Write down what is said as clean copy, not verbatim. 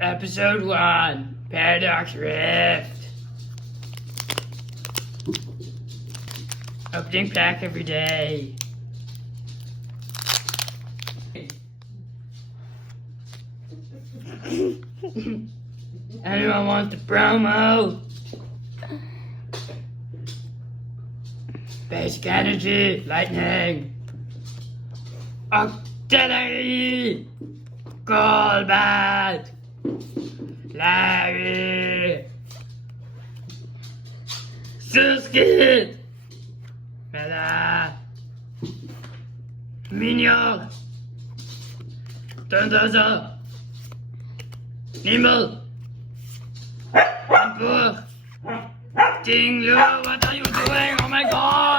Episode 1, Paradox Rift. Opening pack every day. Anyone want the promo? Basic energy, lightning. Artillery, Golbat, Larry, Suskit, Mela, Minion, Thunderza, Nimble, Ampur, Ting Lu, what are you doing? Oh my god!